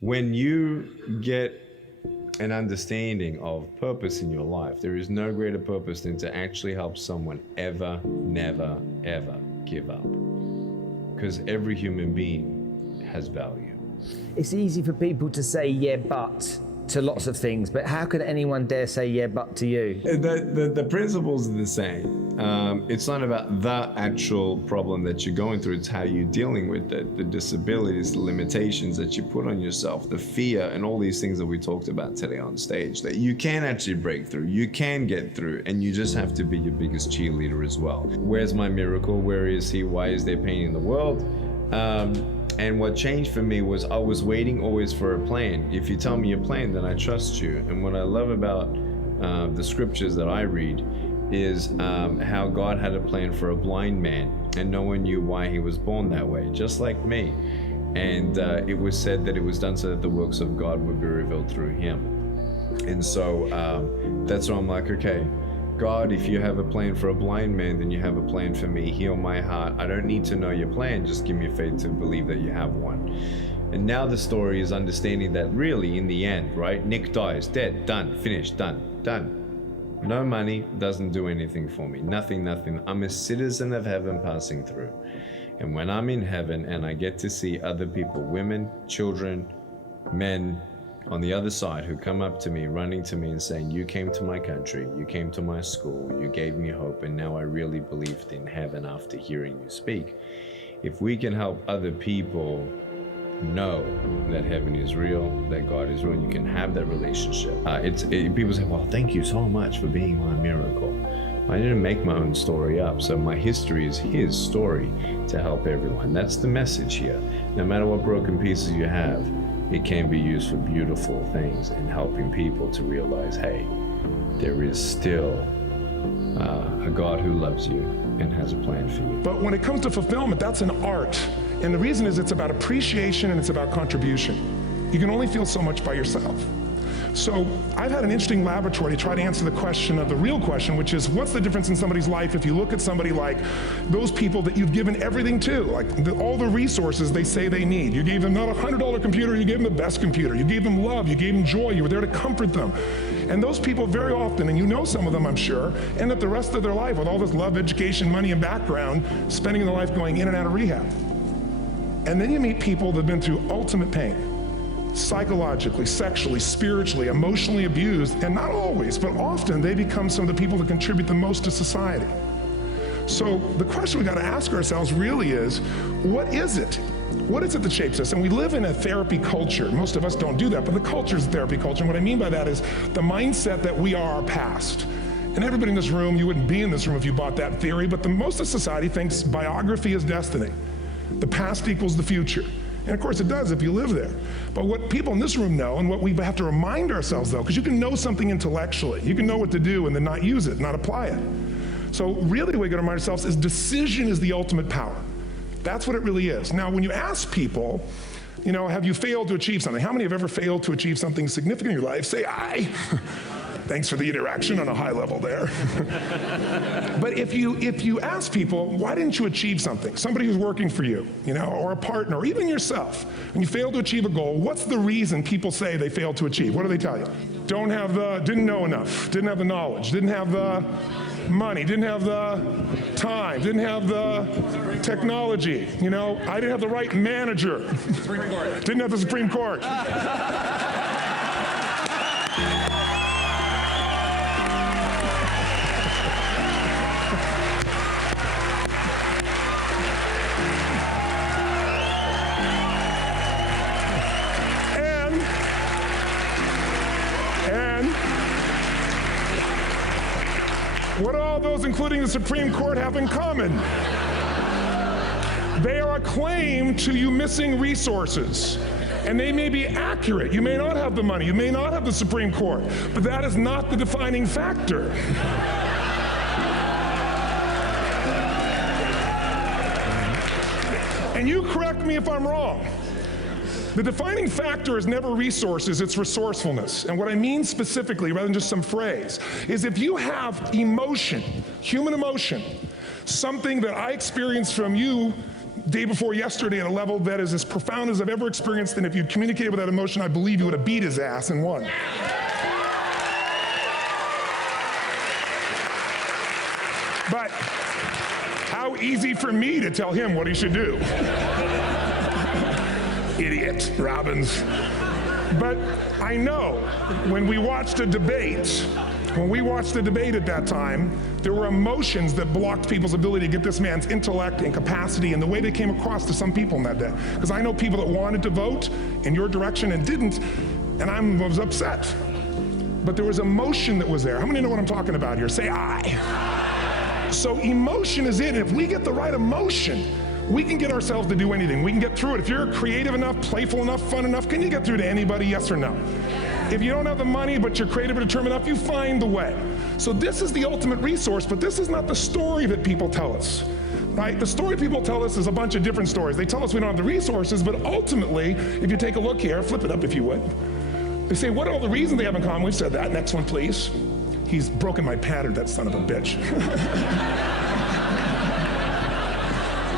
When you get an understanding of purpose in your life, there is no greater purpose than to actually help someone ever, never, ever give up. Because every human being has value. It's easy for people to say, yeah, but to lots of things, but how could anyone dare say, yeah, but to you? The principles are the same. It's not about the actual problem that you're going through, it's how you're dealing with it, the disabilities, the limitations that you put on yourself, the fear, and all these things that we talked about today on stage, that you can actually break through, you can get through, and you just have to be your biggest cheerleader as well. Where's my miracle? Where is he? Why is there pain in the world? And what changed for me was I was waiting always for a plan. If you tell me your plan, then I trust you. And what I love about the scriptures that I read is how God had a plan for a blind man, and no one knew why he was born that way, just like me. And it was said that it was done so that the works of God would be revealed through him. And so that's why I'm like, okay, God, if you have a plan for a blind man, then you have a plan for me. Heal my heart. I don't need to know your plan. Just give me faith to believe that you have one. And now the story is understanding that really in the end, right? Nick dies, dead, done, finished, done. No money, doesn't do anything for me. Nothing. I'm a citizen of heaven passing through. And when I'm in heaven and I get to see other people, women, children, men, on the other side who come up to me, running to me and saying, you came to my country, you came to my school, you gave me hope, and now I really believed in heaven after hearing you speak. If we can help other people know that heaven is real, that God is real, and you can have that relationship. People say, well, thank you so much for being my miracle. I didn't make my own story up, so my history is his story to help everyone. That's the message here. No matter what broken pieces you have, it can be used for beautiful things and helping people to realize, hey, there is still a God who loves you and has a plan for you. But when it comes to fulfillment, that's an art. And the reason is it's about appreciation and it's about contribution. You can only feel so much by yourself. So I've had an interesting laboratory to try to answer the question of the real question, which is what's the difference in somebody's life if you look at somebody like those people that you've given everything to, like all the resources they say they need. You gave them not a $100 computer, you gave them the best computer. You gave them love, you gave them joy, you were there to comfort them. And those people very often, and you know some of them I'm sure, end up the rest of their life with all this love, education, money, and background, spending their life going in and out of rehab. And then you meet people that have been through ultimate pain. Psychologically, sexually, spiritually, emotionally abused, and not always, but often they become some of the people that contribute the most to society. So the question we got to ask ourselves really is, what is it? What is it that shapes us? And we live in a therapy culture. Most of us don't do that, but the culture is a therapy culture. And what I mean by that is the mindset that we are our past. And everybody in this room, you wouldn't be in this room if you bought that theory, but most of society thinks biography is destiny. The past equals the future. And of course it does if you live there. But what people in this room know, and what we have to remind ourselves though, because you can know something intellectually, you can know what to do and then not use it, not apply it. So really what we got to remind ourselves is decision is the ultimate power. That's what it really is. Now when you ask people, you know, have you failed to achieve something? How many have ever failed to achieve something significant in your life? Say aye. Thanks for the interaction on a high level there. But if you ask people, why didn't you achieve something? Somebody who's working for you, you know, or a partner, or even yourself, when you fail to achieve a goal, what's the reason people say they failed to achieve? What do they tell you? Didn't know enough, didn't have the knowledge, didn't have the money, didn't have the time, didn't have the technology, you know, I didn't have the right manager, didn't have the Supreme Court. What do all those, including the Supreme Court, have in common? They are a claim to you missing resources. And they may be accurate. You may not have the money. You may not have the Supreme Court. But that is not the defining factor. And you correct me if I'm wrong. The defining factor is never resources, it's resourcefulness. And what I mean specifically, rather than just some phrase, is if you have emotion, human emotion, something that I experience from you day before yesterday at a level that is as profound as I've ever experienced, and if you'd communicated with that emotion, I believe you would have beat his ass and won. But how easy for me to tell him what he should do. Idiot, Robbins. But I know when we watched a debate, at that time, there were emotions that blocked people's ability to get this man's intellect and capacity and the way they came across to some people in that day. Because I know people that wanted to vote in your direction and didn't, and I was upset. But there was emotion that was there. How many know what I'm talking about here? Say I. So emotion is it. If we get the right emotion, we can get ourselves to do anything. We can get through it. If you're creative enough, playful enough, fun enough, can you get through to anybody, yes or no? If you don't have the money, but you're creative and determined enough, you find the way. So this is the ultimate resource, but this is not the story that people tell us, right? The story people tell us is a bunch of different stories. They tell us we don't have the resources, but ultimately, if you take a look here, flip it up if you would. They say, what are all the reasons they have in common? We've said that. Next one, please. He's broken my pattern, that son of a bitch.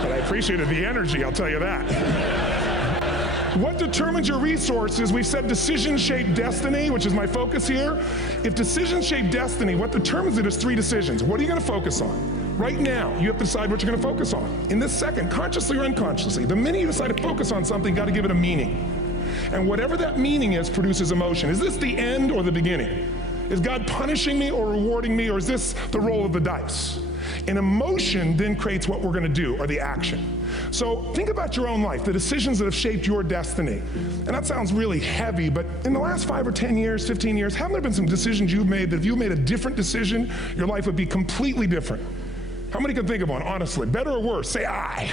But I appreciated the energy, I'll tell you that. What determines your resources? We've said decisions shape destiny, which is my focus here. If decisions shape destiny, what determines it is 3 decisions. What are you going to focus on? Right now, you have to decide what you're going to focus on. In this second, consciously or unconsciously, the minute you decide to focus on something, you got to give it a meaning. And whatever that meaning is produces emotion. Is this the end or the beginning? Is God punishing me or rewarding me, or is this the roll of the dice? And emotion then creates what we're going to do, or the action. So think about your own life, the decisions that have shaped your destiny. And that sounds really heavy, but in the last 5 or 10 years, 15 years, haven't there been some decisions you've made that if you made a different decision, your life would be completely different? How many can think of one, honestly? Better or worse? Say I.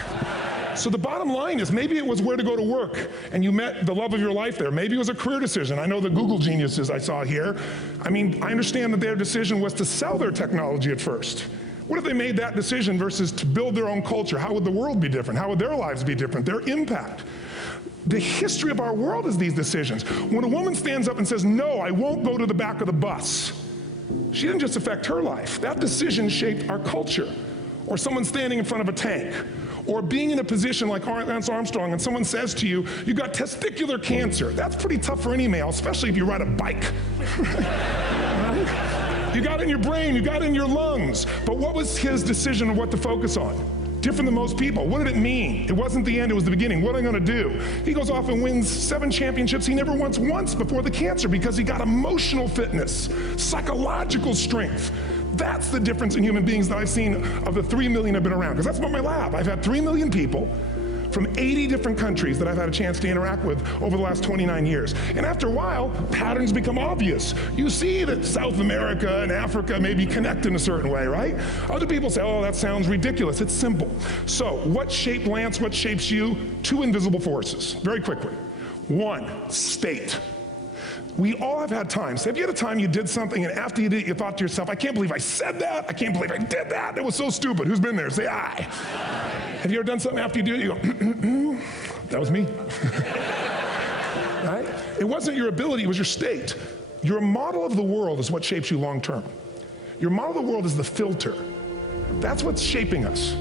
So the bottom line is maybe it was where to go to work and you met the love of your life there. Maybe it was a career decision. I know the Google geniuses I saw here. I mean, I understand that their decision was to sell their technology at first. What if they made that decision versus to build their own culture? How would the world be different? How would their lives be different? Their impact. The history of our world is these decisions. When a woman stands up and says, no, I won't go to the back of the bus, she didn't just affect her life. That decision shaped our culture. Or someone standing in front of a tank. Or being in a position like Lance Armstrong and someone says to you, you got testicular cancer. That's pretty tough for any male, especially if you ride a bike. Right? You got it in your brain, you got it in your lungs. But what was his decision of what to focus on? Different than most people. What did it mean? It wasn't the end, it was the beginning. What am I gonna do? He goes off and wins 7 championships he never won once before the cancer because he got emotional fitness, psychological strength. That's the difference in human beings that I've seen of the 3 million I've been around. Because that's about my lab. I've had 3 million people from 80 different countries that I've had a chance to interact with over the last 29 years. And after a while, patterns become obvious. You see that South America and Africa may be connected in a certain way, right? Other people say, oh, that sounds ridiculous. It's simple. So what shaped Lance, what shapes you? 2 invisible forces, very quickly. 1, state. We all have had times. Have you had a time you did something and after you did it, you thought to yourself, I can't believe I said that. I can't believe I did that. It was so stupid. Who's been there? Say I. Have you ever done something after you do it, you go, that was me. Right? It wasn't your ability, it was your state. Your model of the world is what shapes you long term. Your model of the world is the filter. That's what's shaping us.